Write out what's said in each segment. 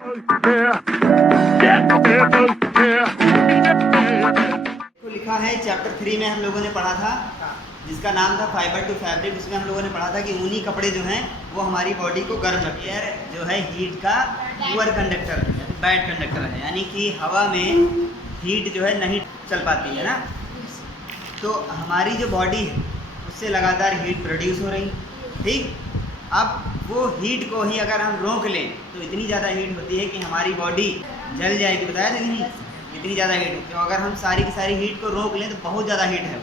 लिखा है चैप्टर 3 में हम लोगों ने पढ़ा था, जिसका नाम था फाइबर टू फैब्रिक। उसमें हम लोगों ने पढ़ा था कि ऊनी कपड़े जो हैं वो हमारी बॉडी को गर्म रखते हैं। जो है हीट का पुअर कंडक्टर, बैड कंडक्टर है, यानी कि हवा में हीट जो है नहीं चल पाती है ना। तो हमारी जो बॉडी है उससे लगातार हीट प्रोड्यूस हो रही, ठीक। अब वो हीट को ही अगर हम रोक लें तो इतनी ज़्यादा हीट होती है कि हमारी बॉडी जल जाएगी। बताया था कि नहीं, इतनी ज़्यादा हीट होती है। तो अगर हम सारी की सारी हीट को रोक लें तो बहुत ज़्यादा हीट है।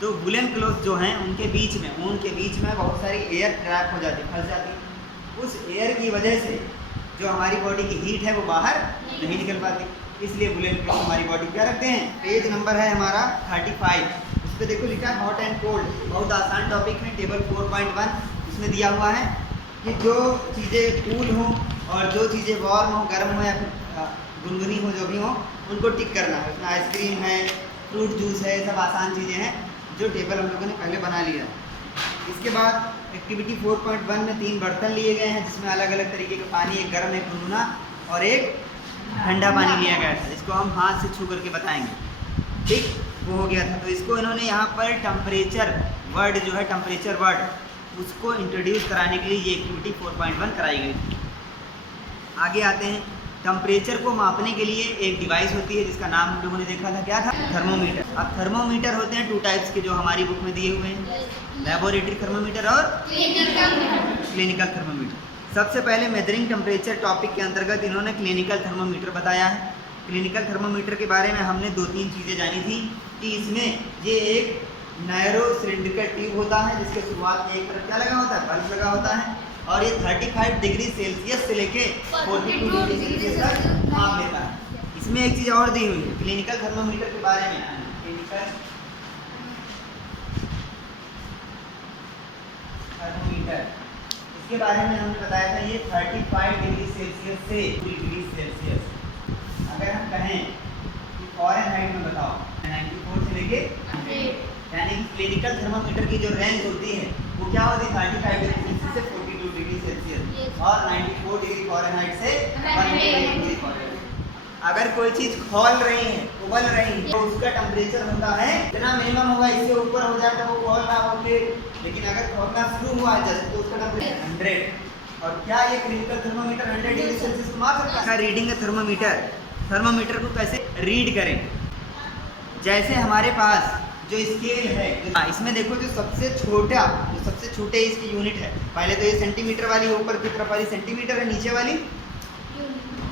तो वुलन क्लॉथ जो हैं उनके बीच में, ऊन के बीच में बहुत सारी एयर ट्रैप हो जाती है, फंस जाती है। उस एयर की वजह से जो हमारी बॉडी की हीट है वो बाहर नहीं निकल पाती, इसलिए वुलन क्लॉथ हमारी बॉडी क्या रखते हैं। पेज नंबर है हमारा 35, उस पर देखो लिखा है हॉट एंड कोल्ड। बहुत आसान टॉपिक है, टेबल 4.1 उसमें दिया हुआ है कि जो चीज़ें कूल हों और जो चीज़ें वार्म हो, गर्म हो या फिर गुनगुनी हो, जो भी हो, उनको टिक करना है। उसमें आइसक्रीम है, फ्रूट जूस है, सब आसान चीज़ें हैं जो टेबल हम लोगों ने पहले बना लिया। इसके बाद एक्टिविटी 4.1 में 3 बर्तन लिए गए हैं जिसमें अलग अलग तरीके का पानी, एक गर्म, एक गुनगुना और एक ठंडा पानी लिया गया था। इसको हम हाथ से छू करके बताएंगे, ठीक। वो हो गया था। तो इसको इन्होंने यहाँ पर टेम्परेचर वर्ड जो है, टेम्परेचर वर्ड, उसको इंट्रोड्यूस कराने के लिए ये एक्टिविटी 4.1 कराई गई। आगे आते हैं। टेम्परेचर को मापने के लिए एक डिवाइस होती है जिसका नाम हम लोगों ने देखा था, क्या था, थर्मोमीटर। अब थर्मोमीटर होते हैं 2 टाइप्स के जो हमारी बुक में दिए हुए हैं, लेबोरेटरी थर्मोमीटर और क्लिनिकल थर्मोमीटर। सबसे पहले मेजरिंग टेम्परेचर टॉपिक के अंतर्गत इन्होंने क्लिनिकल थर्मोमीटर बताया है। क्लिनिकल थर्मोमीटर के बारे में हमने 2-3 चीज़ें जानी थी कि इसमें ये एक नैरो सिलिंड्रिकल ट्यूब होता है जिसके शुरुआत में एक तरफ क्या लगा होता है, बल्ब लगा होता है, और ये 35 डिग्री सेल्सियस से लेके 42 डिग्री सेल्सियस तक माप लेता है। इसमें एक चीज़ और दी हुई है क्लिनिकल थर्मोमीटर के बारे में। क्लिनिकल थर्मोमीटर, इसके बारे में हमने बताया था ये 35 डिग्री सेल्सियस से 2 डिग्री सेल्सियस। अगर हम कहें कि फॉरेनहाइट में बताओ 94 से लेके 100, यानी क्लिनिकल थर्मोमीटर की जो रेंज होती है वो क्या होती है, 35 डिग्री सेल्सियस से 42 डिग्री सेल्सियस और 94 डिग्री फॉरेनहाइट से 180 डिग्री फॉरेनहाइट। अगर कोई चीज़ खोल रही है, उबल रही है, तो उसका टेम्परेचर होता है इतना मिनिमम होगा, इससे ऊपर हो जाए तो वो खोल रहा होगा। लेकिन अगर खोलना शुरू हुआ है जैसे तो उसका टेम्परेचर 100। और क्या ये क्लिनिकल थर्मोमीटर 100 डिग्री सेल्सियस को माप सकता है? रीडिंग है थर्मोमीटर। थर्मोमीटर को कैसे रीड करें, जैसे हमारे पास जो स्केल है, इसमें देखो जो सबसे छोटे इसकी यूनिट है। पहले तो ये सेंटीमीटर वाली ऊपर की तरफ वाली सेंटीमीटर है, नीचे वाली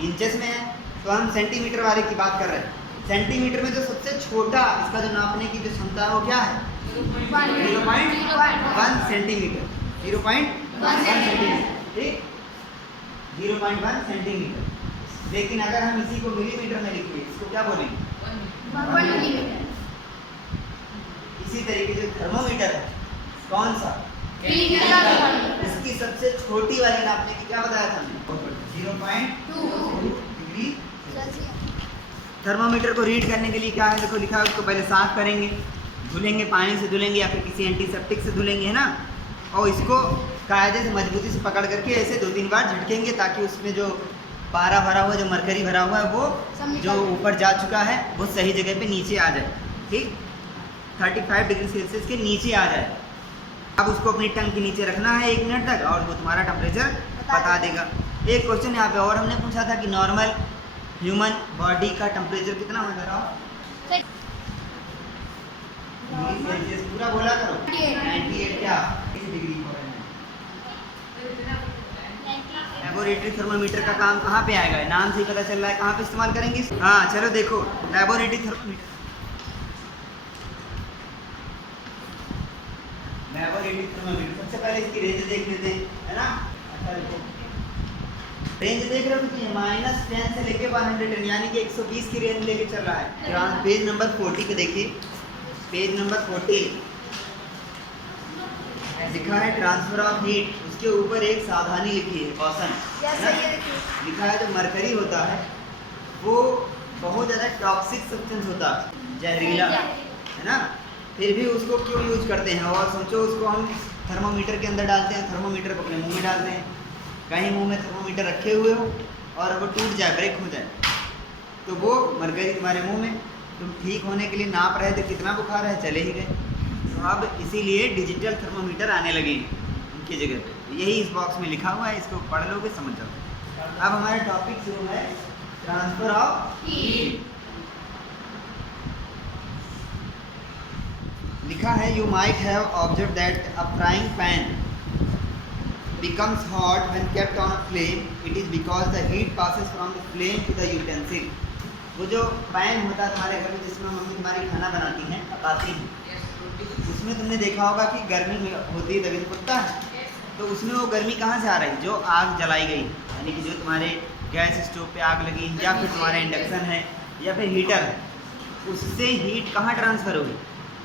इंचेस में है, तो हम सेंटीमीटर वाले की बात कर रहे हैं। सेंटीमीटर में जो सबसे छोटा इसका जो नापने की जो क्षमता है वो क्या है, 0.1 सेंटीमीटर। 0.1 सेंटीमीटर, ठीक, 0.1 सेंटीमीटर। लेकिन अगर हम इसी को मिलीमीटर में लिखिए, इसको क्या बोलेंगे, 1 मिलीमीटर। इसी तरीके से थर्मोमीटर है, कौन सा, इसकी सबसे छोटी वाली नापने की क्या बताया था हमने, 0.2 डिग्री। थर्मोमीटर को रीड करने के लिए क्या है, देखो लिखा है, उसको पहले साफ करेंगे, धुलेंगे, पानी से धुलेंगे या फिर किसी एंटीसेप्टिक से धुलेंगे, है ना। और इसको कायदे से मजबूती से पकड़ करके ऐसे 2-3 बार झटकेंगे ताकि उसमें जो पारा भरा हुआ, जो मरकरी भरा हुआ है वो जो ऊपर जा चुका है वो सही जगह पे नीचे आ जाए, ठीक, 35 डिग्री सेल्सियस के नीचे आ जाए। अब उसको अपनी टंग के नीचे रखना है 1 मिनट तक और वो तुम्हारा टेम्परेचर बता देगा। एक क्वेश्चन यहाँ पे और हमने पूछा था कि नॉर्मल ह्यूमन बॉडी का टेम्परेचर कितना होता है, सेल्सियस पूरा बोला करो, 98 क्या डिग्री लेबोरेटरी थर्मोमीटर का काम कहाँ पे आएगा, नाम से ही पता चल रहा है कहाँ पे इस्तेमाल करेंगे। हाँ चलो देखो, लेबोरेटरी थर्मोमीटर, लेबोरेटरी थर्मोमीटर, सबसे पहले इसकी रेंज देख लेते हैं, है ना। अच्छा देखो, रेंज देख रहे हो कितनी है, -10 से लेके 110, यानी कि 120 की रेंज लेके चल रहा है। पेज नंबर 40 पे देखिए, पेज नंबर 40 लिखा है ट्रांसफर ऑफ हीट, उसके ऊपर एक सावधानी लिखी है, कॉशन लिखा है। जो मरकरी होता है वो बहुत ज़्यादा टॉक्सिक सब्सटेंस होता है, जहरीला, है ना। फिर भी उसको क्यों यूज करते हैं, और सोचो उसको हम थर्मोमीटर के अंदर डालते हैं, थर्मोमीटर को अपने मुंह में डालते हैं। कहीं मुंह में थर्मोमीटर रखे हुए हो और वो टूट जाए, ब्रेक हो जाए, तो वो मरकरी तुम्हारे मुंह में। तुम ठीक होने के लिए नाप रहे थे कितना बुखार है, चले ही गए। तो अब इसीलिए डिजिटल थर्मोमीटर आने लगे उनकी जगह पे। यही इस बॉक्स में लिखा हुआ है, इसको पढ़ लोगे समझ जाओगे। अब हमारा टॉपिक शुरू है ट्रांसफर ऑफ हीट। लिखा है you might have observe that a frying pan becomes hot when kept on a flame. It is because the heat passes from the flame to the utensil. वो जो pan होता है तुम्हारे घर में जिसमें मम्मी तुम्हारी खाना बनाती हैं, पकाती हैं, उसमें तुमने देखा होगा कि गर्मी होती है तभी तो पकता है। तो उसमें वो गर्मी कहाँ से आ रही है? जो आग जलाई गई, यानी कि जो तुम्हारे गैस स्टोव पे आग लगी, या फिर तुम्हारा इंडक्शन है, या फिर हीटर है, उससे हीट कहाँ ट्रांसफ़र होगी?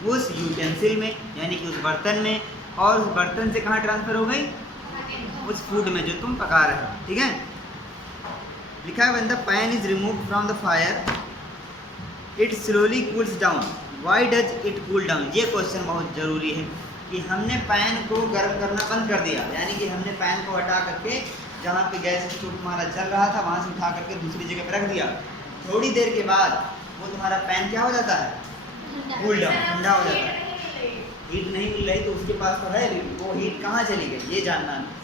उस यूटेंसिल में, यानी कि उस बर्तन में, और उस बर्तन से कहाँ ट्रांसफ़र हो गई? उस फूड में जो तुम पका रहे हो। ठीक है, लिखा है when the pan is removed from the fire it slowly cools down. Why does it cool down? ये क्वेश्चन बहुत ज़रूरी है कि हमने पैन को गर्म करना बंद कर दिया, यानी कि हमने पैन को हटा करके जहाँ पे गैस स्टोव तुम्हारा चल रहा था वहाँ से उठा करके दूसरी जगह पर रख दिया। थोड़ी देर के बाद वो तुम्हारा पैन क्या हो जाता है? कूल डाउन, ठंडा हो जाता है। हीट नहीं मिल रही तो उसके पास तो है, वो हीट कहाँ चली गई ये जानना है।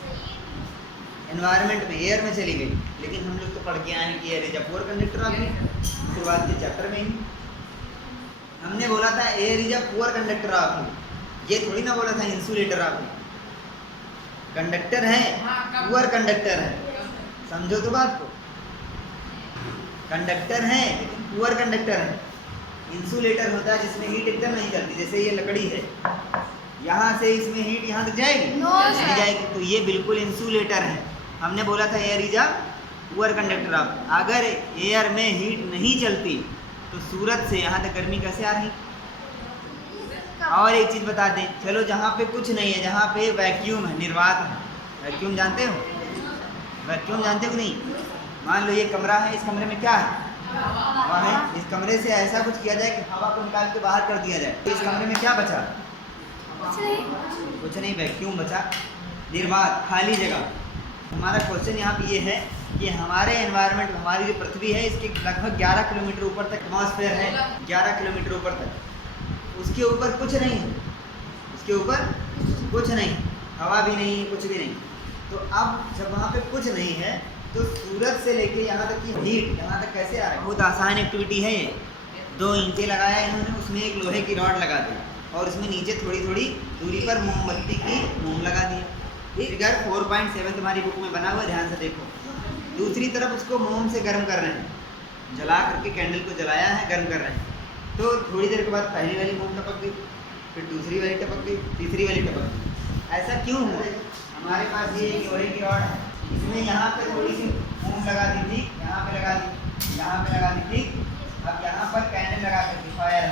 एनवायरनमेंट में, एयर में चली गई। लेकिन हम लोग तो पढ़ के आए हैं कि air is a poor conductor of heat. शुरुआत के चैप्टर में ही हमने बोला था air is a poor conductor of heat, ये थोड़ी ना बोला था इंसुलेटर ऑफ हीट। कंडक्टर है, पुअर कंडक्टर है, समझो तो बात को। कंडक्टर है लेकिन पुअर कंडक्टर है। इंसुलेटर होता है जिसमें हीट एकदम नहीं चलती, जैसे ये लकड़ी है, यहाँ से इसमें हीट यहाँ तक जाएगी? नहीं जाएगी। तो ये बिल्कुल इंसुलेटर है। हमने बोला था air is a poor conductor of. अगर एयर में हीट नहीं चलती तो सूरज से यहाँ तक गर्मी कैसे आ रही? और एक चीज़ बता दें, चलो जहाँ पे कुछ नहीं है, जहाँ पे वैक्यूम है, निर्वात है, वैक्यूम जानते हो? वैक्यूम जानते हो नहीं? मान लो ये कमरा है, इस कमरे में क्या है? हवा है। इस कमरे से ऐसा कुछ किया जाए कि हवा को निकाल के बाहर कर दिया जाए, तो इस कमरे में क्या बचा? कुछ नहीं, वैक्यूम बचा, निर्वात, खाली जगह। हमारा क्वेश्चन यहाँ पे ये है कि हमारे एनवायरनमेंट, हमारी जो पृथ्वी है, इसके लगभग 11 किलोमीटर ऊपर तक एटमॉस्फेयर है, 11 किलोमीटर ऊपर तक। उसके ऊपर कुछ नहीं है, उसके ऊपर कुछ नहीं, हवा भी नहीं, कुछ भी नहीं। तो अब जब वहाँ पे कुछ नहीं है तो सूरज से लेके यहाँ तक की हीट यहाँ तक कैसे आ रहा है? बहुत आसान एक्टिविटी है ये। 2 ईंटें लगाया इन्होंने, उसमें एक लोहे की रॉड लगा दी और उसमें नीचे थोड़ी थोड़ी दूरी पर मोमबत्ती की मोम लगा दिया। फिगर 4.7 तुम्हारी बुक में बना हुआ, ध्यान से देखो। दूसरी तरफ उसको मोम से गर्म कर रहे हैं, जला करके कैंडल को जलाया है, गर्म कर रहे हैं। तो थोड़ी देर के बाद पहली वाली मोम टपक गई, फिर दूसरी वाली टपक गई, तीसरी वाली टपक गई। ऐसा क्यों हुआ? हमारे पास ये एक लोहे की रॉड है, इसमें यहाँ पे थोड़ी सी मोम लगा दी थी, यहाँ पे लगा दी, यहाँ पे लगा दी, ठीक। अब यहाँ पर कैंडल लगा करके फायर,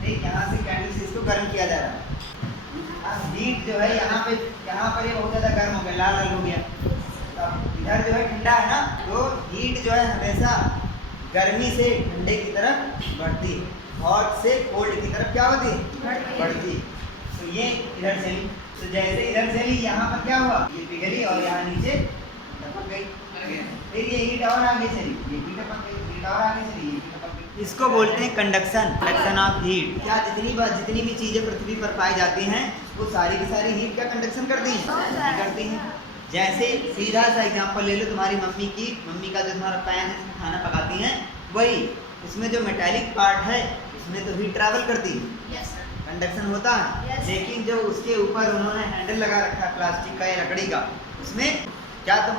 ठीक, यहाँ से कैंडल से इसको गर्म किया जा रहा है। अब हीट जो है यहाँ पर ये बहुत ज़्यादा गर्म हो गया, लाल लाल हो गया। अब इधर जो है ठंडा है ना, तो हीट जो है हमेशा गर्मी से ठंडे की तरफ बढ़ती है, हॉट से कोल्ड की तरफ क्या होती है? बढ़ती है। तो ये इधर चली, तो जैसे इधर चली यहाँ पर क्या हुआ? ये पिघली और यहाँ नीचे टपक गई। फिर ये हीट और आगे चली, ये भी टपक गई, हीट और आगे चली, ये भी टपक गई। इसको बोलते हैं कंडक्शन ऑफ हीट। क्या जितनी भी चीज़ें पृथ्वी पर पाई जाती हैं वो सारी की सारी हीट का कंडक्शन करती हैं? करती हैं। जैसे सीधा सा एग्जांपल ले लो, तुम्हारी मम्मी का जो तुम्हारा पैन है जिसमें खाना पकाती हैं, वही उसमें जो मेटालिक पार्ट है उसमें तो हीट ट्रैवल करती है, कंडक्शन होता है। लेकिन जो उसके ऊपर उन्होंने हैंडल लगा रखा है प्लास्टिक का या लकड़ी का, उसमें क्या तुम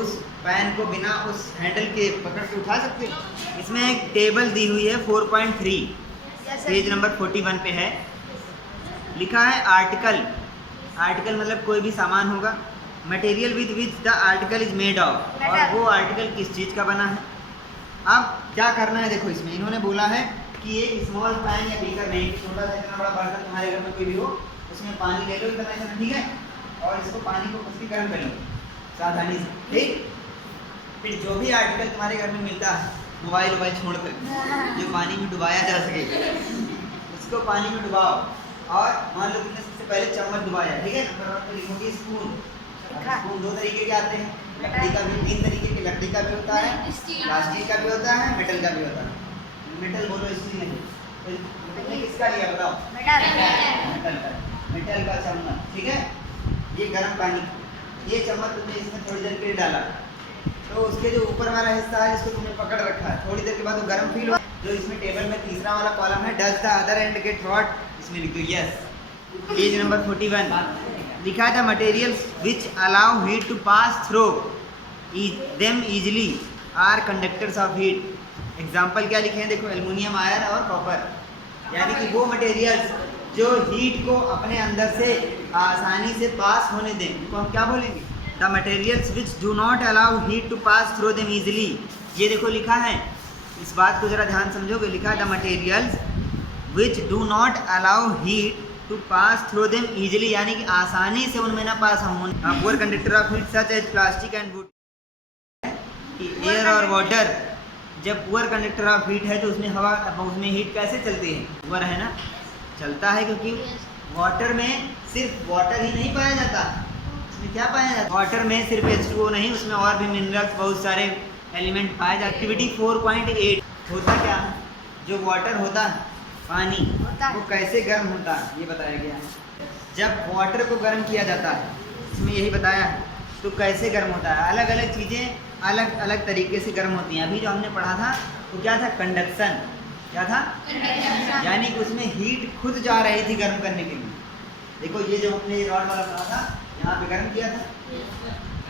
उस पैन को बिना उस हैंडल के पकड़ के उठा सकते हो? इसमें एक टेबल दी हुई है 4.3, पेज नंबर 41 पे है। लिखा है आर्टिकल मतलब कोई भी सामान होगा, material with which the article is made of, और वो आर्टिकल किस चीज़ का बना है। अब क्या करना है, देखो इसमें इन्होंने बोला है कि ये स्मॉल पैन या बीकर नहीं, छोटा सा इतना बड़ा बर्तन तुम्हारे घर में कोई भी हो, उसमें पानी ले लो इतना, ठीक है, और इसको पानी को उसकी गर्म कर लो सावधानी से, ठीक। फिर जो भी आर्टिकल तुम्हारे घर में मिलता है, मोबाइल छोड़कर, जो पानी में डुबाया जा सके, उसको पानी में डुबाओ। और मान लो तुमने सबसे पहले चम्मच डुबाया, ठीक है, नंबर 1 पे लिखोगे स्पून। स्पून 2 तरीके के आते हैं, लकड़ी का भी 3 तरीके के, लकड़ी का भी होता है, प्लास्टिक का भी होता है, मेटल का भी होता है। मेटल बोलो, स्टील नहीं। तो तुमने किसका लिया बताओ? मेटल का। मेटल का चम्मच, ठीक है। ये गर्म पानी, ये चम्मच तुमने इसमें थोड़ी देर के लिए डाला, तो उसके जो ऊपर वाला हिस्सा है इसको तुमने पकड़ रखा है, थोड़ी देर के बाद वो गर्म फील हो। जो इसमें टेबल में तीसरा वाला कॉलम है, does the other end get hot, इसमें लिख दो यस। पेज नंबर 41 लिखा था materials which allow heat to pass through them easily are conductors of heat. Example क्या लिखे हैं देखो, एल्युमिनियम, आयरन और कॉपर, यानी कि वो मटेरियल्स जो हीट को अपने अंदर से आसानी से पास होने दें, उनको हम क्या बोलेंगे? The materials which do not allow heat to pass through them easily. ये देखो लिखा है, इस बात को जरा ध्यान समझोगे, लिखा है the materials which do not allow heat to pass through them easily, यानी कि आसानी से उनमें ना पास होने। Poor conductor of heat such as plastic and wood. Air और वाटर, जब पुअर कंडक्टर ऑफ हीट है तो उसमें हवा, उसमें हीट कैसे चलती है? पुअर है ना, चलता है क्योंकि वाटर में सिर्फ वाटर ही नहीं पाया जाता, उसमें क्या पाया जाता है? वाटर में सिर्फ H2O नहीं, उसमें और भी मिनरल्स, बहुत सारे एलिमेंट पाए जाते। एक्टिविटी 4.8 होता क्या है? जो वाटर होता है, पानी, वो कैसे गर्म होता है ये बताया गया है। जब वाटर को गर्म किया जाता है, इसमें यही बताया है, तो कैसे गर्म होता है? अलग अलग चीज़ें अलग अलग तरीके से गर्म होती हैं। अभी जो हमने पढ़ा था वो क्या था? कंडक्शन। क्या था? यानी कि उसमें हीट खुद जा रही थी गर्म करने के लिए। देखो ये जो हमने ये रॉड वाला पढ़ा था, यहाँ पे गर्म किया था,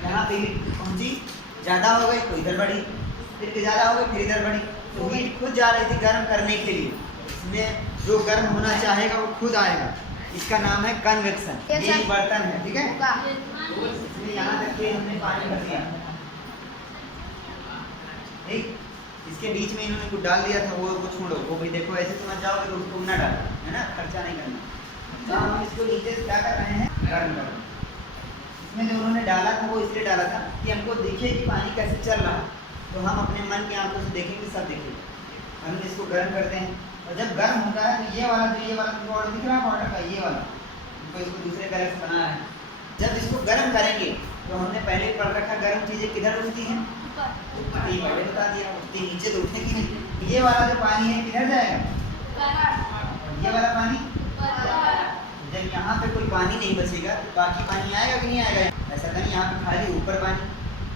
यहाँ पे हीट पहुँची, ज़्यादा हो गई तो इधर बढ़ी, फिर ज़्यादा हो गई फिर इधर बढ़ी, तो हीट खुद जा रही थी गर्म करने के लिए। इसमें जो गर्म होना चाहेगा वो खुद आएगा, इसका नाम है कन्वेक्शन। ये एक बर्तन है, ठीक है, इसमें यहाँ तक के हमने पानी भर दिया, ठीक, इसके बीच में इन्होंने कुछ डाल दिया था, वो छोड़ो, वो भी देखो ऐसे समझ जाओगे तो उसको ना डालो, है ना, खर्चा नहीं करना। तो हम इसको नीचे से क्या कर रहे हैं? गर्म कर रहे हैं। इसमें जो उन्होंने डाला था वो इसलिए डाला था कि हमको दिखे कि पानी कैसे चल रहा है, तो हम अपने मन के आंखों से देखेंगे, सब देखेंगे। हम इसको गर्म करते हैं, और जब गर्म होता है तो ये वाला ऑर्डर दिख रहा है वाटर का, ये वाला, हमको इसको दूसरे कलर से बनाना है। जब इसको गर्म करेंगे तो हमने पहले पढ़ रखा गर्म चीज़ें किधर उठती हैं? पहले बता दिया, उठती नीचे तो उठेगी नहीं। ये वाला जो पानी है किधर जाएगा? ये वाला पानी, जब यहाँ पे कोई पानी नहीं बचेगा तो बाकी पानी आएगा कि नहीं आएगा? ऐसा नहीं, यहाँ पे खाली ऊपर पानी,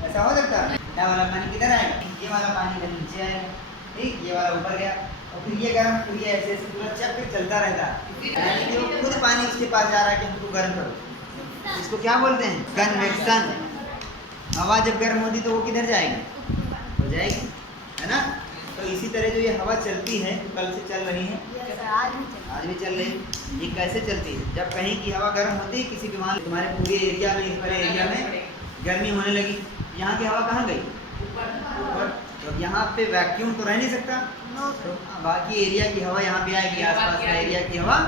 ऐसा हो सकता है? ठंडा वाला पानी किधर आएगा? ये वाला पानी इधर नीचे आएगा, ठीक, ये वाला ऊपर गया, और फिर ये गर्म, फिर ये ऐसे ऐसे पूरा चक्कर चलता रहता है, यानी कि वो खुद पानी उसके पास जा रहा है कि हमको गर्म करो। इसको क्या बोलते हैं? कन्वेक्शन। हवा जब गर्म होती तो वो किधर जाएगी? हो जाएगी, है ना। तो इसी तरह जो ये हवा चलती है, तो कल से चल रही है, आज भी चल रही। ये कैसे चलती है? जब कहीं की हवा गर्म होती है, किसी के वहाँ तुम्हारे पूरे एरिया में, इस पूरे एरिया में गर्मी होने लगी, यहाँ की हवा कहाँ गई? ऊपर। तो यहाँ पे वैक्यूम तो रह नहीं सकता, तो बाकी एरिया की हवा यहाँ पे आएगी, आसपास का एरिया की हवा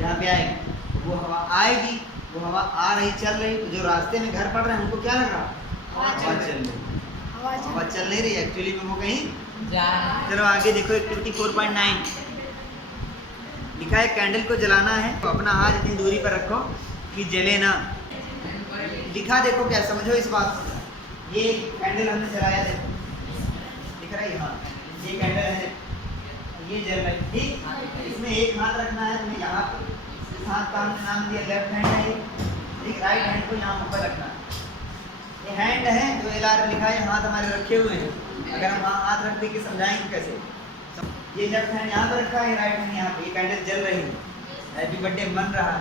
यहाँ पे आएगी, वो हवा आएगी, वो हवा आ रही, चल रही। तो जो रास्ते में घर पड़ रहे हैं उनको क्या लग रहा? हवा चल रही, हवा चल नहीं रही, एक्चुअली में वो कहीं जा। चलो आगे देखो, एक्टिविटी 4.9 लिखा है कैंडल को जलाना है तो अपना हाथ इतनी दूरी पर रखो कि जले ना। लिखा देखो क्या, समझो इस बात को। ये कैंडल हमने जलाया, देखो दिख रहा है, हाँ ये कैंडल है, ये जल रही, ठीक। इसमें एक हाथ रखना है तुम्हें, यहाँ पे इस हाथ का हमने नाम दिया लेफ्ट हैंड है, ठीक, राइट हैंड को यहाँ ऊपर रखना। ये हैंड है जो LR लिखा है, हाथ हमारे रखे हुए हैं, अगर हम हाथ रख दे के समझाएंगे कैसे? ये लेफ्ट हैंड यहाँ पर रखा है, राइट हैंड यहाँ पे, ये कैंडल जल रही है, हैप्पी बर्थडे बन रहा है।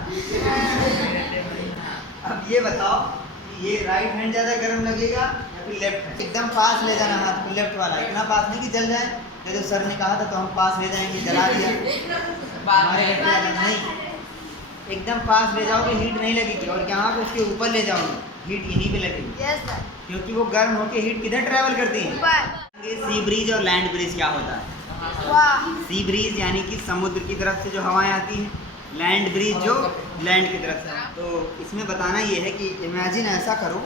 अब ये बताओ कि ये राइट हैंड ज़्यादा गर्म लगेगा या फिर लेफ्ट हैंड? एकदम पास ले जाना हाथ को, लेफ्ट वाला, इतना पास नहीं कि जल जाए, नहीं तो सर ने कहा था तो हम पास ले जाएंगे, जला दिया हमारे नहीं, एकदम पास ले जाओगे हीट नहीं लगेगी, और यहाँ पे उसके ऊपर ले जाओगे हीट यहीं पे लगेगी, क्योंकि वो गर्म होके हीट किधर ट्रैवल करती है? सी ब्रीज और लैंड ब्रीज क्या होता है? सी ब्रीज यानी कि समुद्र की तरफ से जो हवाएं आती हैं, लैंड ब्रीज जो लैंड की तरफ से। तो इसमें बताना ये है कि इमेजिन ऐसा करो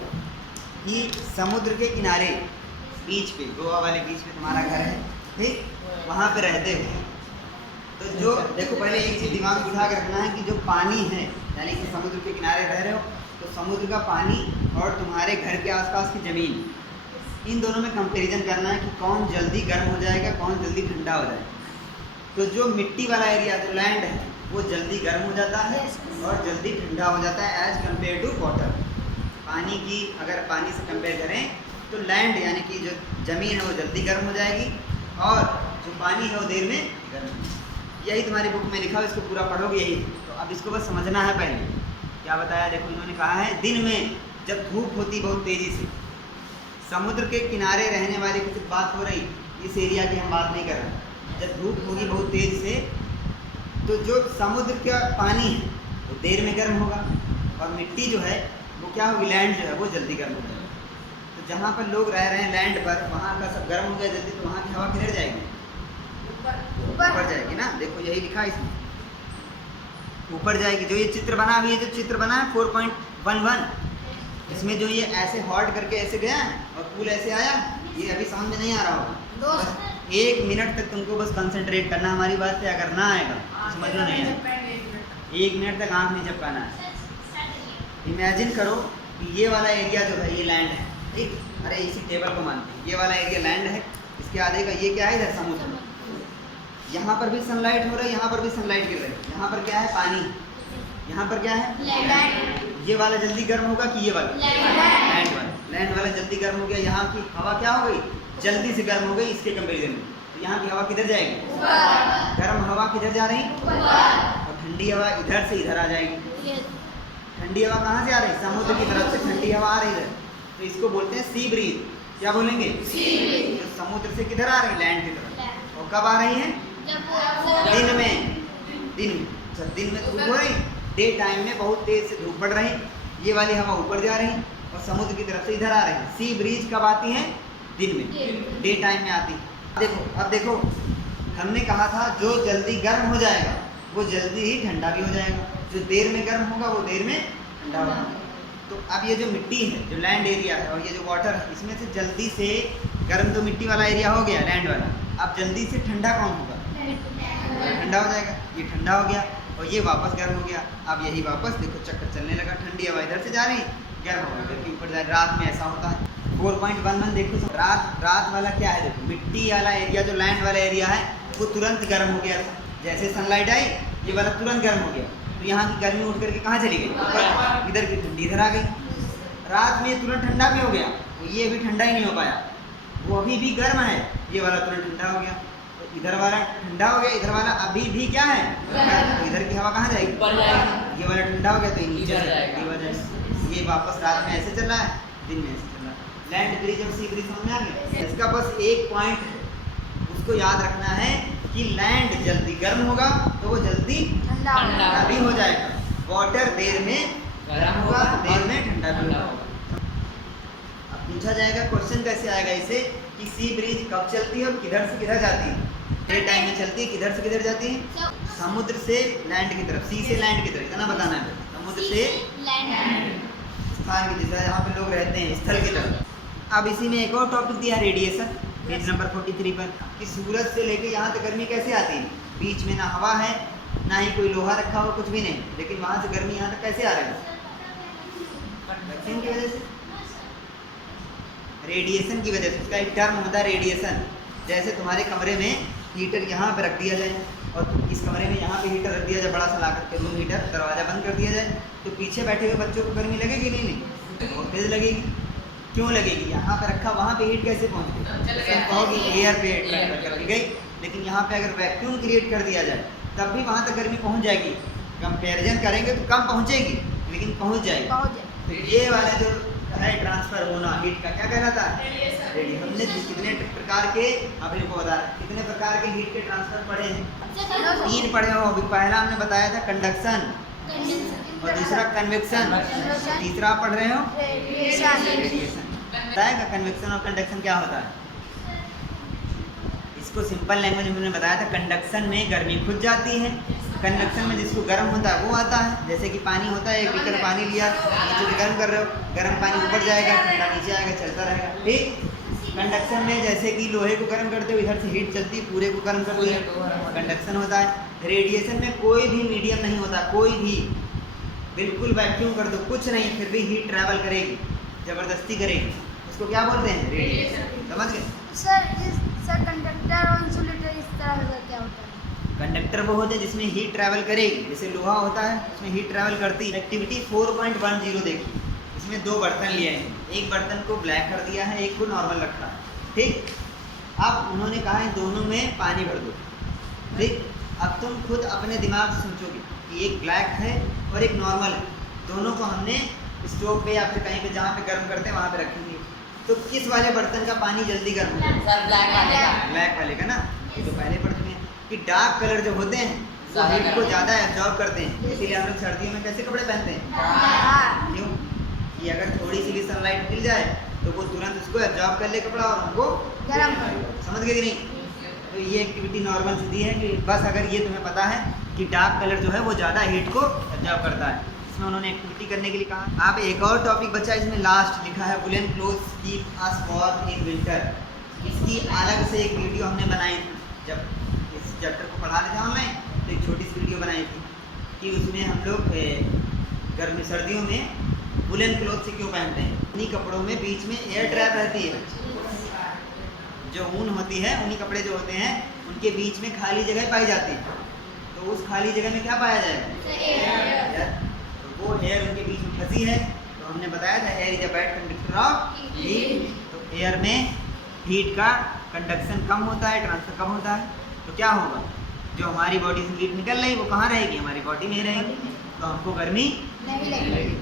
कि समुद्र के किनारे बीच पे, गोवा वाले बीच पे तुम्हारा घर है, ठीक, वहाँ पे रहते हो। तो जो देखो, पहले एक चीज़ दिमाग में उठा कर रखना है कि जो पानी है, यानी कि समुद्र के किनारे रह रहे हो, तो समुद्र का पानी और तुम्हारे घर के आसपास की ज़मीन, इन दोनों में कंपैरिजन करना है कि कौन जल्दी गर्म हो जाएगा, कौन जल्दी ठंडा हो जाएगा। तो जो मिट्टी वाला एरिया, जो लैंड है, वो जल्दी गर्म हो जाता है और जल्दी ठंडा हो जाता है एज़ कम्पेयर टू वाटर। पानी की अगर पानी से कंपेयर करें तो लैंड यानी कि जो ज़मीन है वो जल्दी गर्म हो जाएगी और जो पानी है वो देर में गर्म। यही तुम्हारी बुक में लिखा हो, इसको पूरा पढ़ोगे यही। तो अब इसको बस समझना है। पहले क्या बताया, देखो इन्होंने कहा है दिन में जब धूप होती बहुत तेज़ी से, समुद्र के किनारे रहने वाले की बात हो रही, इस एरिया की हम बात नहीं कर रहे। जब धूप होगी बहुत तेज़ से तो जो समुद्र का पानी है वो देर में गर्म होगा और मिट्टी जो है वो क्या होगी, लैंड जो है वो जल्दी गर्म हो जाएगी। तो जहाँ पर लोग रह रहे हैं लैंड पर, वहाँ का सब गर्म हो गया जल्दी, तो वहाँ की हवा किधर जाएगी, ऊपर जाएगी ना। देखो यही लिखा है इसमें, ऊपर जाएगी। जो ये चित्र बना हुआ है, जो चित्र बना है 4.11, इसमें जो ये ऐसे हॉट करके ऐसे गया और पूल ऐसे आया, ये अभी समझ में नहीं आ रहा होगा। बस 1 मिनट तक तुमको बस कंसंट्रेट करना हमारी बात पे। अगर ना आएगा तो समझ लो नहीं आएगा। 1 मिनट तक आँख नहीं झपकाना है। इमेजिन करो कि ये वाला एरिया जो है ये लैंड है, ठीक। अरे इसी टेबल को मानते हैं, ये वाला एरिया लैंड है, इसके आगे का ये क्या है, इधर समुद्र। यहाँ पर भी सनलाइट हो रहा है, यहाँ पर भी सनलाइट गिर रही है। यहाँ पर क्या है, पानी। यहाँ पर क्या है, ये वाला जल्दी गर्म होगा कि ये वाला, लैंड वाला। लैंड वाला जल्दी गर्म हो गया। यहाँ की हवा क्या हो गई, जल्दी से गर्म हो गई इसके कंपेरिजन में। तो यहाँ की हवा किधर जाएगी, गर्म हवा किधर जा रही, और ठंडी हवा इधर से इधर आ जाएगी। ठंडी हवा कहाँ से आ रही, समुद्र की तरफ से ठंडी हवा आ रही है। तो इसको बोलते हैं सी ब्रीज। क्या बोलेंगे, तो समुद्र से किधर आ रही, लैंड की तरफ। और कब आ रही है, दिन में। दिन में धूप हो रही, डे टाइम में बहुत तेज से धूप पड़ रही, ये वाली हवा ऊपर जा रही और समुद्र की तरफ से इधर आ रही। सी ब्रीज कब आती है, दिन में, डे टाइम में आती। अब देखो हमने कहा था जो जल्दी गर्म हो जाएगा वो जल्दी ही ठंडा भी हो जाएगा, जो देर में गर्म होगा वो देर में ठंडा होगा। तो अब ये जो मिट्टी है, जो लैंड एरिया है, और ये जो वाटर है, इसमें से जल्दी से गर्म तो मिट्टी वाला एरिया हो गया, लैंड वाला। अब जल्दी से ठंडा कौन होगा, ठंडा हो जाएगा। ये ठंडा हो गया और ये वापस गर्म हो गया। अब यही वापस देखो चक्कर चलने लगा, ठंडी हवा इधर से जा रही, गर्म हवा इधर के ऊपर जा रही। रात में ऐसा होता है। 4.11 देखो, रात वाला क्या है, देखो मिट्टी वाला एरिया, जो लैंड वाला एरिया है वो तुरंत गर्म हो गया था। जैसे सनलाइट आई ये वाला तुरंत गर्म हो गया, तो यहाँ की गर्मी उठ करके कहाँ चली गई, इधर की ठंडी इधर आ गई। रात में ये तुरंत ठंडा भी हो गया, तो ये अभी ठंडा ही नहीं हो पाया, वो अभी भी गर्म है। ये वाला तुरंत ठंडा हो गया, तो इधर वाला ठंडा हो गया, इधर वाला अभी भी क्या है, इधर की हवा कहाँ जाएगी, ये वाला ठंडा हो गया तो नीचे जाएगा। ये वापस रात में ऐसे चल रहा है, दिन में ऐसे चल रहा है। लैंड ब्रिज और सी ब्रिज समझ में आ गया। इसका बस एक पॉइंट है, उसको याद रखना है कि लैंड जल्दी गर्म होगा तो वो जल्दी ठंडा भी हो जाएगा। वाटर देर में गर्म होगा, देर में ठंडा भी होगा। अब पूछा जाएगा क्वेश्चन कैसे आएगा इसे, कि सी ब्रिज कब चलती है और किधर से किधर जाती है। डे टाइम में चलती है, किधर से किधर जाती है, समुद्र से लैंड की तरफ, सी से लैंड की तरफ, इतना बताना है। समुद्र से स्थान की दिशा, जहाँ पे लोग रहते हैं, स्थल की तरफ। अब इसी में एक और टॉपिक दिया, रेडिएशन, पेज नंबर 43 पर, कि सूरज से लेके यहाँ तक गर्मी कैसे आती है। बीच में ना हवा है, ना ही कोई लोहा रखा हो, कुछ भी नहीं, लेकिन वहाँ से गर्मी यहाँ तक कैसे आ रही है, वैक्यूम की वजह से, रेडिएशन की वजह से। उसका एक टर्म होता है रेडिएशन। जैसे तुम्हारे कमरे में हीटर यहाँ पर रख दिया जाए और इस कमरे में यहाँ पे हीटर रख दिया जाए, बड़ा सा ला करके रूम हीटर, दरवाज़ा बंद कर दिया जाए, तो पीछे बैठे हुए बच्चों को गर्मी लगेगी नहीं, बहुत तेज़ लगेगी। क्यों लगेगी, यहाँ पे रखा, वहाँ पे हीट कैसे पहुँच गई, कहोगी एयर पे ट्रांसफर करके गई। लेकिन यहाँ पे अगर वैक्यूम क्रिएट कर दिया जाए तब भी वहाँ तक गर्मी पहुँच जाएगी। कंपैरिजन करेंगे तो कम पहुँचेगी, लेकिन पहुँच जाएगी। तो ये वाला जो है ट्रांसफर होना हीट का, क्या कहलाता है, रेडिएशन। हमने कितने प्रकार के, अभी को बता रहे कितने प्रकार के हीट के ट्रांसफर पढ़े हैं, 3 पढ़े हो। अभी पहला हमने बताया था कंडक्शन, और दूसरा कन्वेक्शन, तीसरा पढ़ रहे हो रेडिएशन। बताएगा कन्वेक्शन और कंडक्शन क्या होता है। इसको सिंपल लैंग्वेज में मैंने बताया था। कंडक्शन में गर्मी खुद जाती है, कन्वेक्शन में जिसको गर्म होता है वो आता है। जैसे कि पानी होता है, एक बीकर पानी लिया, नीचे से गर्म कर रहे हो, गर्म पानी ऊपर जाएगा, ठंडा नीचे आएगा, चलता रहेगा, ठीक। कंडक्शन में जैसे कि लोहे को गर्म करते हो, इधर से हीट चलती है, पूरे को गर्म करती है, कंडक्शन होता है। रेडिएशन में कोई भी मीडियम नहीं होता, कोई भी बिल्कुल वैक्यूम कर दो, कुछ नहीं, फिर भी हीट ट्रैवल करेगी, ज़बरदस्ती करेगी, उसको क्या बोलते हैं? रेडिएशन। समझ गए? सर कंडक्टर और इंसुलेटर इस तरह का क्या होता है? कंडक्टर वो होते हैं जिसमें हीट ट्रैवल करेगी, जैसे लोहा होता है उसमें हीट ट्रैवल करती है। एक्टिविटी 4.10 देखिए, इसमें दो बर्तन लिए हैं, एक बर्तन को ब्लैक कर दिया है, एक को नॉर्मल रखा है, ठीक। अब उन्होंने कहा है दोनों में पानी भर दो, ठीक। अब तुम खुद अपने दिमाग से सोचोगे कि एक ब्लैक है और एक नॉर्मल है, दोनों को हमने स्टोव पे या फिर कहीं पे जहाँ पे गर्म करते हैं वहाँ पे रखेंगे, तो किस वाले बर्तन का पानी जल्दी गर्म होगा? सर ब्लैक वाले का। ब्लैक वाले का ना, ये तो पहले पढ़ चुके हैं कि डार्क कलर जो होते हैं वो हीट को ज़्यादा एब्जॉर्ब करते हैं, इसीलिए हम लोग सर्दियों में कैसे कपड़े पहनते हैं? क्यों? कि अगर थोड़ी सी भी सनलाइट मिल जाए तो वो तुरंत उसको एब्जॉर्ब कर ले कपड़ा और हमको गरम। समझ गए कि नहीं? तो ये एक्टिविटी नॉर्मल सीधी है कि बस अगर ये तुम्हें पता है कि डार्क कलर जो है वो ज़्यादा हीट को एब्जॉर्ब करता है, इसमें उन्होंने एक्टिविटी करने के लिए कहा। आप एक और टॉपिक बचा, इसमें लास्ट लिखा है woollen clothes keep us warm in winter. इसकी अलग से एक वीडियो हमने बनाई थी, जब इस चैप्टर को पढ़ा रहे थे ऑनलाइन, तो एक छोटी सी वीडियो बनाई थी कि उसमें हम लोग गर्मी सर्दियों में वुलन क्लोथ से क्यों पहनते हैं। उन्हीं कपड़ों में बीच में एयर ट्रैप रहती है, जो ऊन होती है, उन्हीं कपड़े जो होते हैं उनके बीच में खाली जगह पाई जाती है, तो उस खाली जगह में क्या पाया जाएगा? तो वो एयर उनके बीच में फंसी है, तो हमने बताया था air is a bad conductor of heat. तो एयर में हीट का कंडक्शन कम होता है, ट्रांसफर कम होता है, तो क्या होगा? जो हमारी बॉडी से हीट निकल रही वो कहाँ रहेगी? हमारी बॉडी में ही रहेगी, तो हमको गर्मी नहीं लगेगी।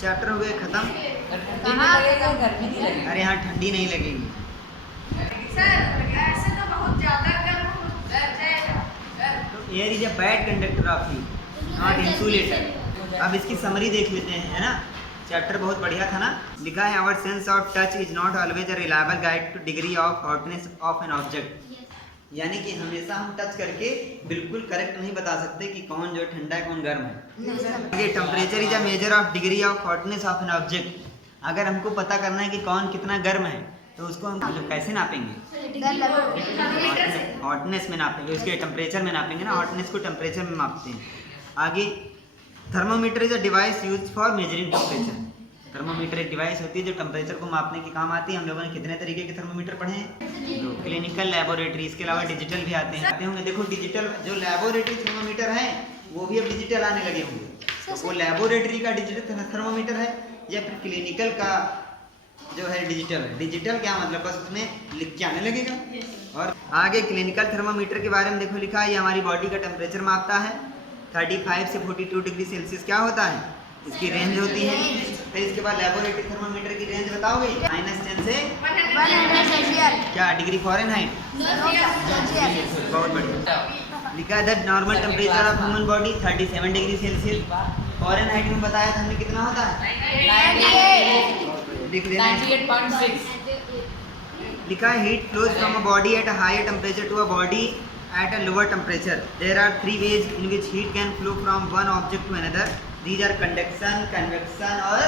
चैप्टर हो गए खत्म। ठंडी नहीं लगेगा, गर्मी नहीं लगेगी। अरे यहाँ ठंडी नहीं लगेगी। ऐसे तो बहुत ज़्यादा गर्म हो जाएगा। तो air is a bad conductor of heat, not insulator. अब इसकी समरी देख लेते हैं, है ना? चैप्टर बहुत बढ़िया था ना। लिखा है our sense of touch is not always a reliable guide to degree of hotness of an object. यानी कि हमेशा हम टच करके बिल्कुल करेक्ट नहीं बता सकते कि कौन जो ठंडा है कौन गर्म है। ये temperature is a measure of degree of hotness of an object. अगर हमको पता करना है कि कौन कितना गर्म है तो उसको हम मतलब कैसे नापेंगे? हॉटनेस में नापेंगे, उसके टेम्परेचर में नापेंगे ना, हॉटनेस को टेम्परेचर में मापते हैं। आगे thermometer is a device used for measuring temperature. Thermometer एक डिवाइस होती है जो टेम्परेचर को मापने के काम आती है। हम लोगों ने कितने तरीके के थर्मोमीटर पढ़े हैं? दो। क्लिनिकल, लैबोरेटरी, इसके अलावा डिजिटल भी आते होंगे। देखो डिजिटल जो लैबोरेटरी थर्मोमीटर है वो भी अब डिजिटल आने लगे होंगे, तो वो लैबोरेटरी का डिजिटल थर्मोमीटर है या फिर क्लिनिकल का जो है डिजिटल है। डिजिटल क्या मतलब? बस उसमें लिख के आने लगेगा। और आगे क्लिनिकल थर्मोमीटर के बारे में देखो लिखा है, ये हमारी बॉडी का टेम्परेचर मापता है। 35 से 42 डिग्री सेल्सियस क्या होता है? इसकी रेंज होती है। फिर इसके बाद लेबोरेटरी थर्मोमीटर की रेंज बताओगे? -10 से 100 क्या डिग्री फ़ारेनहाइट? बहुत बढ़िया। लिखा है that normal temperature of human body 37 degree Celsius. Fahrenheit में बताया था हमने कितना होता है? 98.6। लिखा है heat flows from a body at a higher temperature to a body at a lower temperature. There are 3 ways in which heat can flow from one object to another. These are conduction, convection और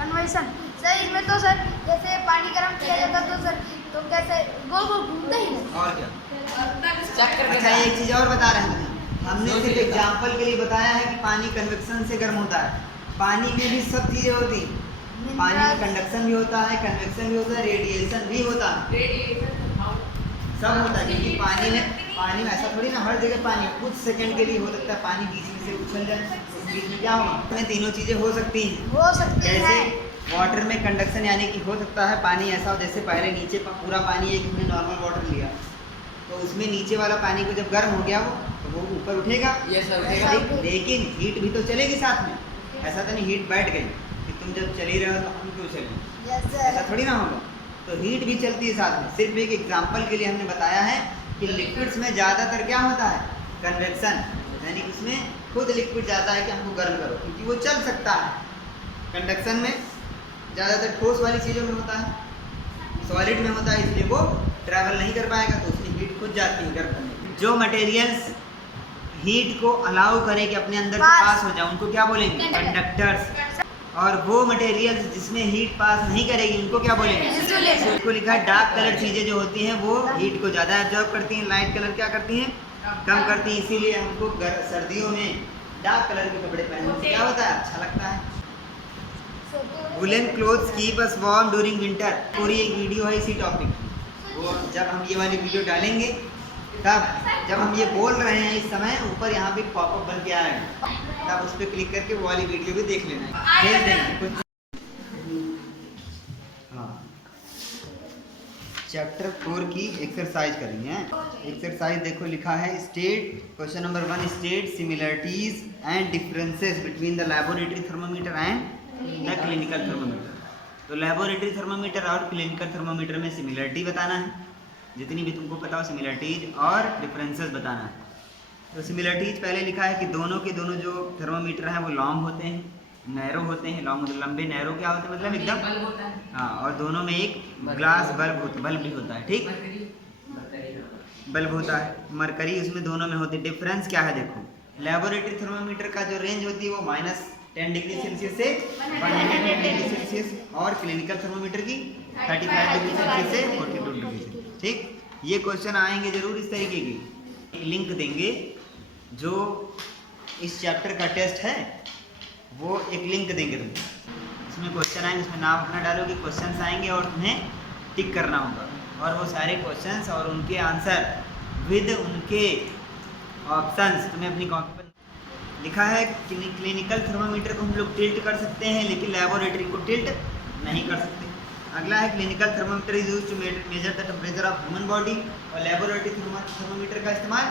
conversion. Sir इसमें तो sir जैसे पानी गर्म किया जाता तो sir तो कैसे गोल गोल घूमता ही है। और क्या? चक्कर के अच्छा साथ। एक चीज़ और बता रहे हैं तुम्हें। हमने सिर्फ एग्जाम्पल के लिए बताया है कि पानी कन्वेक्शन से गर्म होता है। पानी में भी सब चीज़ें होती हैं। पानी में कंडक्शन भी होता है, कन्वेक्शन भी होता है, रेडिएशन भी होता है, सब होता है। क्योंकि पानी में ऐसा थोड़ी ना हर जगह पानी कुछ सेकंड के लिए हो सकता है पानी बीच में से उछल जाए, उस बीच में क्या होगा? इसमें तीनों चीज़ें हो सकती हैं। हो सकती जैसे है। वाटर में कंडक्शन यानी कि हो सकता है पानी ऐसा हो जैसे पहले नीचे पूरा पानी एक हमने नॉर्मल वाटर लिया तो उसमें नीचे वाला पानी को जब गर्म हो गया तो वो ऊपर उठेगा। Yes, sir, उठेगा, उठेगा। लेकिन हीट भी तो चलेगी साथ में। ऐसा तो नहीं हीट बैठ गई कि तुम जब चल ही रहे हो तो हम क्यों चलें, यस ऐसा सर। थोड़ी ना होगा। तो हीट भी चलती है साथ में। सिर्फ एक एग्जाम्पल के लिए हमने बताया है कि लिक्विड्स में ज़्यादातर क्या होता है? कन्वेक्शन, यानी कि उसमें खुद लिक्विड जाता है कि हमको गर्म करो, क्योंकि वो चल सकता है। कंडक्शन में ज़्यादातर ठोस वाली चीज़ों में होता है, सॉलिड में होता है, इसलिए वो ट्रैवल नहीं कर पाएगा, तो उसमें हीट खुद जाती है गर्म करने की। जो मटेरियल्स हीट को अलाउ करें कि अपने अंदर से पास हो जाए उनको क्या बोलेंगे? कंडक्टर्स। और वो मटेरियल्स जिसमें हीट पास नहीं करेगी उनको क्या बोलेंगे? इंसुलेटर। उसको लिखा है डार्क कलर चीज़ें जो होती हैं वो हीट को ज़्यादा एब्जॉर्ब करती हैं, लाइट कलर क्या करती हैं? कम करती हैं। इसीलिए हमको सर्दियों में डार्क कलर के कपड़े पहनने से क्या होता है, अच्छा लगता है। Woollen clothes keep us warm during winter. पूरी एक वीडियो है इसी टॉपिक की, वो जब हम ये वाली वीडियो डालेंगे तब जब हम ये बोल रहे हैं इस समय ऊपर यहाँ पे पॉपअप बन के आएगा, तब उस पर क्लिक करके वो वाली वीडियो भी देख लेना है, भेज देंगे कुछ। हाँ, चैप्टर 4 की एक्सरसाइज करेंगे हैं। एक्सरसाइज देखो लिखा है state, question number 1, state similarities and differences between the laboratory thermometer and the clinical thermometer. तो लैबोरेटरी थर्मोमीटर और क्लिनिकल थर्मोमीटर में सिमिलरिटी बताना है, जितनी भी तुमको पता हो सिमिलरिटीज, और डिफरेंसेस बताना है। तो सिमिलरिटीज पहले लिखा है कि दोनों के दोनों जो थर्मोमीटर हैं वो लॉन्ग होते हैं, नैरो होते हैं। लॉन्ग मतलब लंबे, नैरो क्या होते हैं मतलब एकदम, बल्ब होता है। हाँ, और दोनों में एक ग्लास बल्ब भी होता है, ठीक, बल्ब होता है। मरकरी उसमें दोनों में होती है। डिफरेंस क्या है देखो, लैबोरेटरी थर्मोमीटर का जो रेंज होती है वो -10 डिग्री सेल्सियस से 110 डिग्री सेल्सियस, और क्लिनिकल थर्मोमीटर की 35 डिग्री सेल्सियस से 42 डिग्री सेल्सियस, ठीक। ये क्वेश्चन आएंगे जरूर इस तरीके की। लिंक देंगे, जो इस चैप्टर का टेस्ट है वो एक लिंक देंगे तुमको, इसमें क्वेश्चन आएंगे, उसमें नाम अपना डालोगे, क्वेश्चंस आएंगे और तुम्हें टिक करना होगा, और वो सारे क्वेश्चंस और उनके आंसर विद उनके ऑप्शंस तुम्हें अपनी कॉपी पर लिखा है। क्लिनिकल थर्मोमीटर को हम लोग टिल्ट कर सकते हैं, लेकिन लैबोरेटरी को टिल्ट नहीं कर सकते। अगला है clinical thermometer is used to measure the temperature of human body, और लैबोरेटरी थर्मोमीटर का इस्तेमाल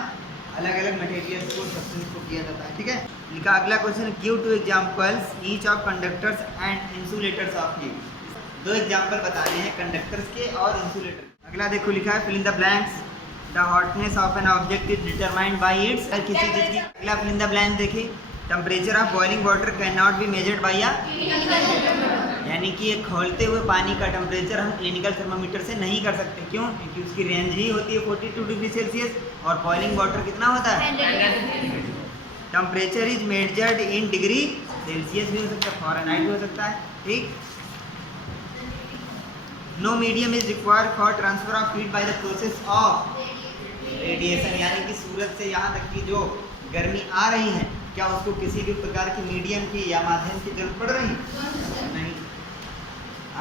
अलग अलग मटेरियल्स को, सब्सटेंस को किया जाता है, ठीक है। लिखा अगला question, give 2 examples each of conductors and insulators of heat. 2 example बताने हैं कंडक्टर्स के और इंसुलेटर। अगला देखो लिखा है fill in the blanks, the hotness of an object is determined by its, अगर किसी चीज की। अगला फिल इन द ब्लैंक देखिए, temperature of boiling water can not be measured by a, यानी कि एक खौलते हुए पानी का टेम्परेचर हम क्लिनिकल थर्मोमीटर से नहीं कर सकते। क्यों? क्योंकि उसकी रेंज ही होती है 42 डिग्री सेल्सियस, और बॉइलिंग वाटर कितना होता है 100। Temperature is measured in degree Celsius भी हो सकता है, फ़ारेनहाइट भी हो सकता है, ठीक। No medium is required for transfer of heat by the process of radiation, यानी कि सूरज से यहाँ तक की जो गर्मी आ रही है, क्या उसको किसी भी प्रकार की मीडियम की या माध्यम की जरूरत पड़ रही है? नहीं।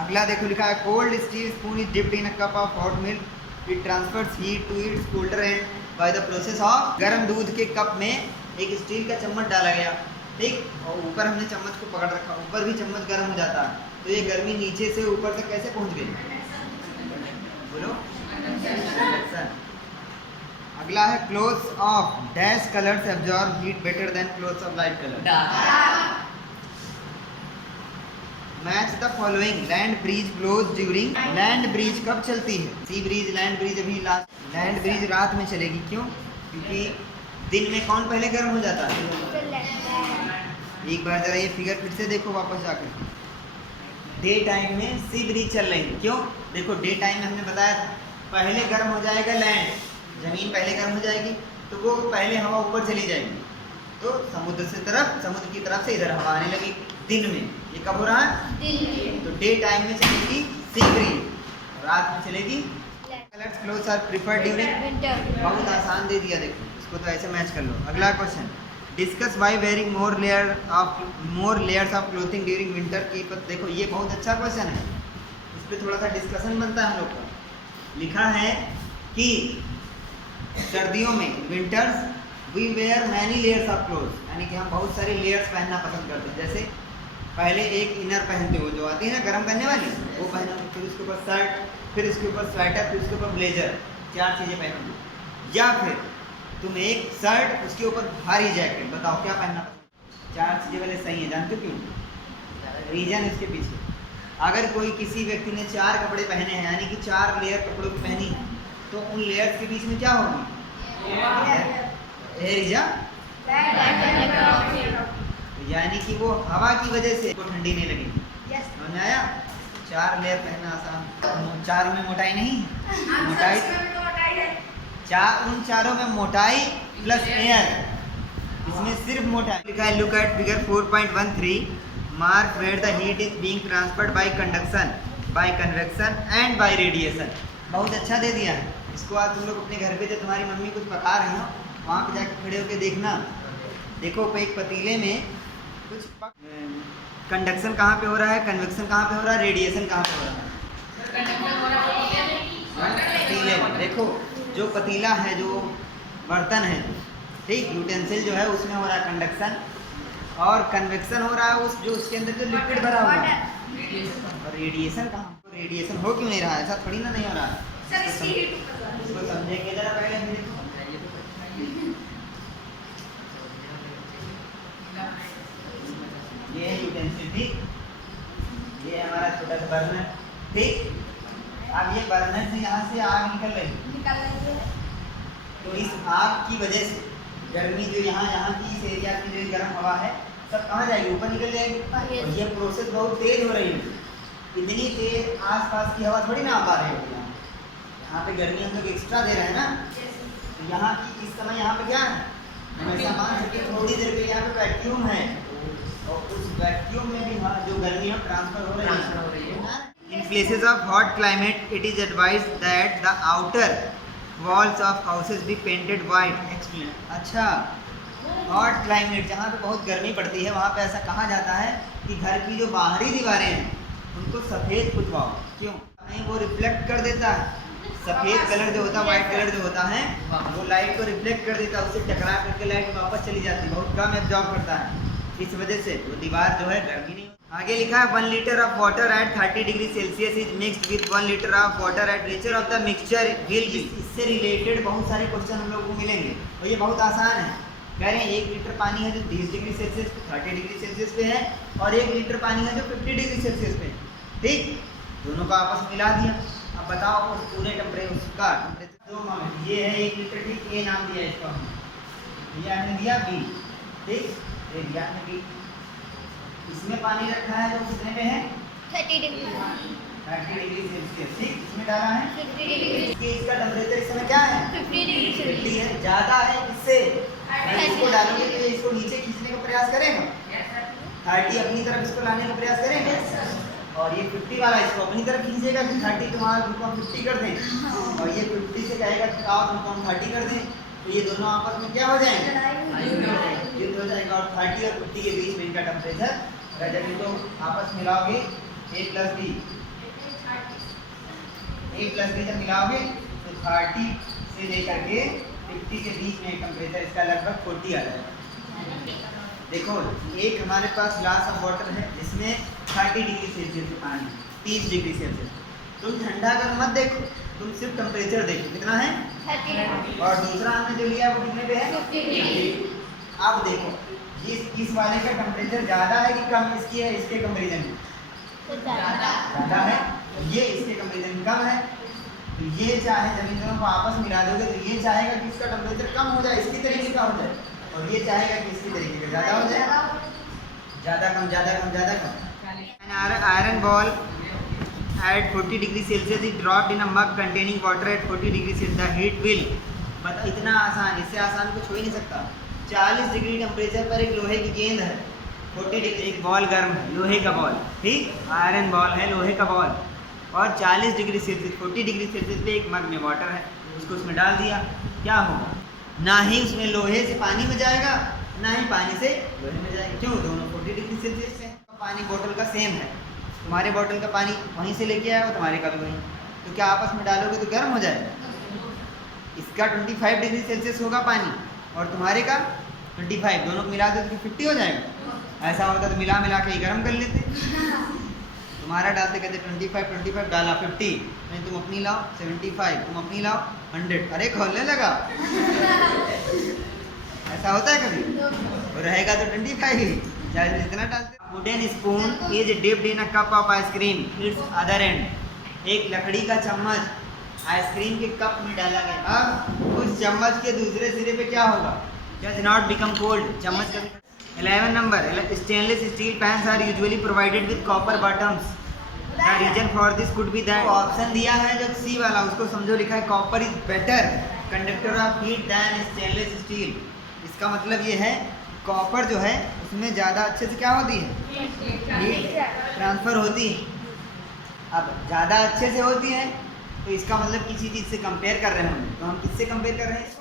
अगला देखो लिखा है cold steel spoon is dipped in a cup of hot milk, it transfers heat to its colder end by the process of, गर्म दूध के कप में एक स्टील का चम्मच डाला गया, ठीक, और ऊपर हमने चम्मच को पकड़ रखा, ऊपर भी चम्मच गर्म हो जाता है, तो ये गर्मी नीचे से ऊपर तक कैसे पहुंच गई, बोलो। अगला है clothes of dash colours absorb heat better than clothes of light colour. Match the following, land breeze blows during, land breeze कब चलती है, सी ब्रीज, लैंड ब्रीज अभी लास्ट, लैंड ब्रीज रात में चलेगी, क्यों? क्योंकि दिन में कौन पहले गर्म हो जाता है? एक बार जरा ये फिगर फिर से देखो वापस जाकर, डे टाइम में सी ब्रीज चल रही है, क्यों? देखो डे टाइम में हमने बताया था पहले गर्म हो जाएगा लैंड, जमीन पहले गर्म हो जाएगी, तो वो पहले हवा ऊपर चली जाएगी, तो समुद्र की तरफ से इधर हवा आने लगी दिन में। ये कब हो रहा है? तो डे टाइम में चलेगी सी ब्रीज, रात में चलेगी। Colours clothes are preferred during winter, बहुत आसान दे दिया, देखो इसको तो ऐसे मैच कर लो। अगला question, discuss Y wearing more layers of clothing during winter की। देखो ये बहुत अच्छा क्वेश्चन है, इस पर थोड़ा सा डिस्कशन बनता है हम लोग का। लिखा है कि सर्दियों में winters we wear many layers of clothes, यानी कि हम बहुत सारे लेयर्स पहनना पसंद करते हैं। जैसे पहले एक इनर पहनते हो जो आती है ना गर्म करने वाली, वो पहनो, फिर उसके ऊपर शर्ट, फिर उसके ऊपर स्वेटर, फिर उसके ऊपर ब्लेजर, 4 चीज़ें पहनो। या फिर तुम एक शर्ट, उसके ऊपर भारी जैकेट, बताओ क्या पहनना पसंद? 4 चीज़ें वाले सही है, जानते हो क्यों? रीजन इसके पीछे, अगर कोई किसी व्यक्ति ने 4 कपड़े पहने हैं, यानी कि 4 लेयर कपड़ों की पहनी है, तो उन लेयर्स के बीच में क्या होगी? एयर, यानी कि वो हवा की वजह से वो ठंडी नहीं लगेगी। समझ में आया? 4 लेयर पहनना आसान, 4 में मोटाई नहीं, मोटाई उन चारों में मोटाई प्लस एयर, इसमें सिर्फ मोटाई। लिखा है look at figure 4.13, mark where the heat is being transferred by conduction, by convection and by radiation. बहुत अच्छा दे दिया है इसको। आज तुम लोग अपने घर पे जब तुम्हारी मम्मी कुछ पका रही हो, वहाँ पे जाकर खड़े होकर देखना देखो एक पतीले में कुछ कंडक्शन कहाँ पे हो रहा है, कन्वेक्शन कहाँ पे हो रहा है, रेडिएशन कहाँ पे हो रहा है पतीले में। देखो जो पतीला है, जो बर्तन है, ठीक, यूटेंसिल जो है उसमें हो रहा है कंडक्शन, और कन्वेक्शन हो रहा है उस जो उसके अंदर जो लिक्विड भरा हुआ है। और रेडिएशन कहाँ, रेडिएशन हो क्यों नहीं रहा है? ऐसा थोड़ी ना नहीं हो रहा है। इसको समझेंगे जरा पहले हम देखो। ये है यूटेंसिल, ठीक, ये है हमारा छोटा सा बर्नर, ठीक। अब ये बर्नर से यहाँ से आग निकल रही है, तो इस आग की वजह से गर्मी जो यहाँ की इस एरिया की जो गर्म हवा है सब कहाँ जाएगी? ऊपर निकल जाएगी। और ये प्रोसेस बहुत तेज हो रही है, इतनी तेज आसपास की हवा थोड़ी ना आ पा रही होगी। यहाँ पे गर्मी हम लोग एक्स्ट्रा दे रहे हैं ना, तो यहाँ की इस समय यहाँ पे क्या है, हमेशा मान सकते थोड़ी देर के यहाँ पे वैक्यूम है, और उस वैक्यूम में भी जो गर्मी है ट्रांसफर हो रही है। In places of hot climate, it is advised that the outer walls of houses be painted white. Explain. अच्छा, हॉट क्लाइमेट जहाँ पे बहुत गर्मी पड़ती है वहाँ पे ऐसा कहा जाता है कि घर की जो बाहरी दीवारें हैं उनको सफ़ेद पुतवाओ। क्यों? नहीं, वो रिफ्लेक्ट कर देता है। सफ़ेद कलर जो होता है, वाइट कलर जो होता है, वो लाइट को रिफ्लेक्ट कर देता है, उससे टकरा करके लाइट वापस चली जाती है, बहुत कम एब्जॉर्ब करता है। इस वजह से वो दीवार जो है गर्मी नहीं। आगे लिखा है 1 litre of water at 30 degree Celsius is mixed with 1 litre of water at nature of the mixture will be. इससे रिलेटेड बहुत सारे क्वेश्चन हम लोग को मिलेंगे और ये बहुत आसान है। कह रहे हैं 1 लीटर पानी है जो 30 डिग्री सेल्सियस पे, 30 डिग्री सेल्सियस पे है, और 1 लीटर पानी है जो 50 डिग्री सेल्सियस पे है, ठीक। दोनों को आपस में मिला दिया। अब बताओ उस पूरे टेम्परेचर का टेम्परेचर 2 मामले, ये है 1 लीटर, ठीक, ए नाम दिया इसको हमने, ये हमने दिया बी, ठीक, ये दिया हमने बी। इसमें पानी रखा है जो कितने पे है? 30 डिग्री सेल्सियस, ठीक, इसमें डाला है 50 डिग्री। इसका टेम्परेचर इस समय क्या है? 50 डिग्री सेल्सियस है, ज़्यादा है इससे। इसको डालोगे तो इसको नीचे खींचने का प्रयास करेगा, 30 अपनी तरफ इसको लाने का प्रयास करेगा, और ये 50 वाला इसको अपनी तरफ खींचेगा कि 30 तुम्हारा तुमको हम 50 कर दें, और ये 50 से कहेगा कि आओ तुमको हम 30 कर दें, तो ये दोनों आपस में क्या हो जाएंगे? युद्ध हो जाएगा, और 30 और 50 के बीच में इनका टेम्परेचर। जब इनको आपस मिलाओगे a प्लस बी जब मिलाओगे तो 30 से लेकर के 50 के बीच में टेम्परेचर इसका लगभग 40 आ जाएगा। देखो एक हमारे पास ग्लास ऑफ वाटर है जिसमें 30 डिग्री सेल्सियस पे पानी, 30 डिग्री सेल्सियस। तुम ठंडा कर मत देखो, तुम सिर्फ टेम्परेचर देखो कितना है 30, और दूसरा हमने जो लिया वो कितने पे है 50। अब देखो इस वाले का टेम्परेचर ज़्यादा है कि कम इसकी है? इसके कंपेरिजन में ज़्यादा है, ये इसके कंपेरिजन में कम है। तो ये चाहे जब इन दोनों को आपस में मिला दोगे तो ये चाहेगा कि इसका टेम्परेचर कम हो जाए, इसकी तरीके का हो जाए, और ये चाहेगा कि इसकी तरीके का ज़्यादा हो जाए, ज़्यादा कम ज़्यादा कम ज़्यादा कम। Iron ball at 40 degree Celsius is dropped in a mug containing water at 40 degree Celsius, the heat will. बता, इतना आसान, इससे आसान कुछ हो ही नहीं सकता। 40 डिग्री टेम्परेचर पर एक लोहे की गेंद है, 40 डिग्री एक बॉल गर्म है, लोहे का बॉल, ठीक, आयरन बॉल है, लोहे का बॉल, और 40 डिग्री सेल्सियस 40 डिग्री सेल्सियस पे एक मग में वाटर है, उसको उसमें डाल दिया, क्या होगा? ना ही उसमें लोहे से पानी में जाएगा, ना ही पानी से लोहे में जाएगा। क्यों? दोनों 40 डिग्री सेल्सियस से हैं। पानी बोतल का सेम है, तुम्हारे बोतल का पानी वहीं से लेके आया हो, तुम्हारे का भी वहीं, तो क्या आपस में डालोगे तो गर्म हो जाएगा? इसका 25 डिग्री सेल्सियस होगा पानी, और तुम्हारे का 25, दोनों को मिला दो तो 50 हो जाएगा। ऐसा होता तो मिला के ही गर्म कर लेते। तुम्हारा डालते कहते 25 डाला 50, नहीं तुम अपनी लाओ 75, तुम अपनी लाओ 100, अरे खोलने लगा। ऐसा होता है कभी? और रहेगा तो 25 ही, चाहे जितना डालते। Wooden spoon is dipped in a cup of ice cream, it's other and. एक लकड़ी का चम्मच आइसक्रीम के कप में डाला गया, अब उस चम्मच के दूसरे सिरे पे क्या होगा? डज नॉट बिकम कोल्ड, चम्मच का। 11 number, stainless steel pans are usually provided with copper bottoms, the reason for this could be that. Option दिया है जो सी वाला, उसको समझो, लिखा है copper is better conductor of heat than stainless steel. इसका मतलब ये है कॉपर जो है उसमें ज़्यादा अच्छे से क्या होती है? हीट ट्रांसफ़र होती है। अब ज़्यादा अच्छे से होती है तो इसका मतलब किसी चीज़ से कंपेयर कर रहे हैं हम, तो हम किससे कंपेयर कर रहे हैं?